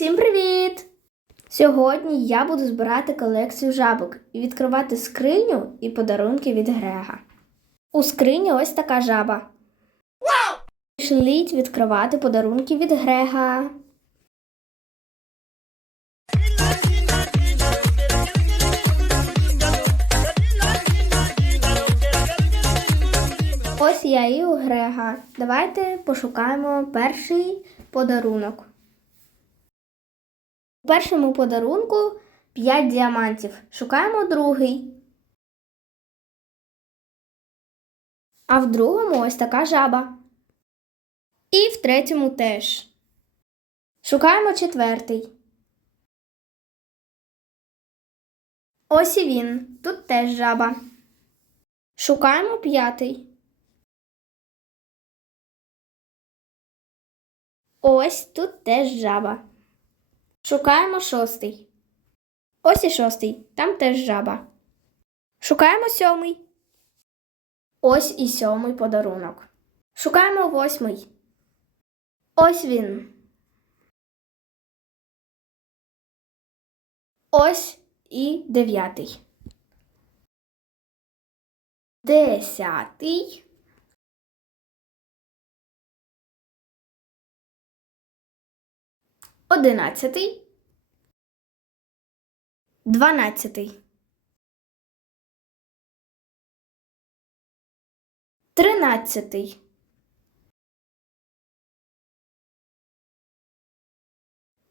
Всім привіт! Сьогодні я буду збирати колекцію жабок і відкривати скриню і подарунки від Грега. У скрині ось така жаба. Пішліть відкривати подарунки від Грега. Ось я і у Грега. Давайте пошукаємо перший подарунок. У першому подарунку 5 діамантів. Шукаємо другий. А в другому ось така жаба. І в третьому теж. Шукаємо четвертий. Ось і він. Тут теж жаба. Шукаємо п'ятий. Ось тут теж жаба. Шукаємо шостий. Ось і шостий. Там теж жаба. Шукаємо сьомий. Ось і сьомий подарунок. Шукаємо восьмий. Ось він. Ось і дев'ятий. Десятий. Одинадцятий. Дванадцятий. Тринадцятий.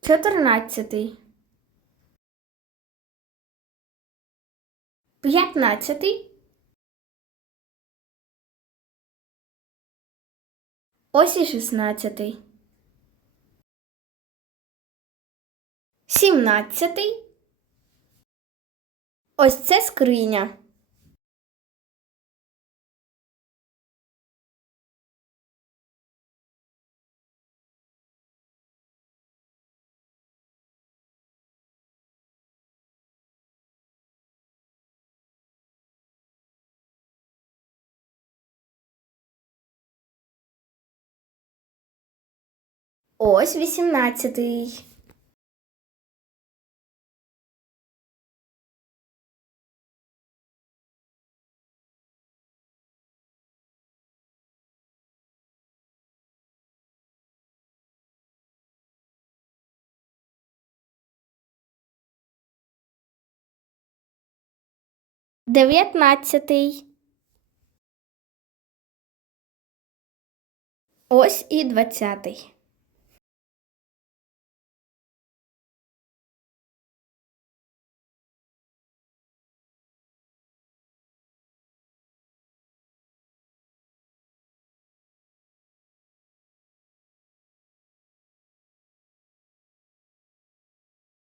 Чотирнадцятий. П'ятнадцятий. Ось і шістнадцятий. Сімнадцятий. Ось це скриня. Ось вісімнадцятий. Дев'ятнадцятий. Ось і двадцятий.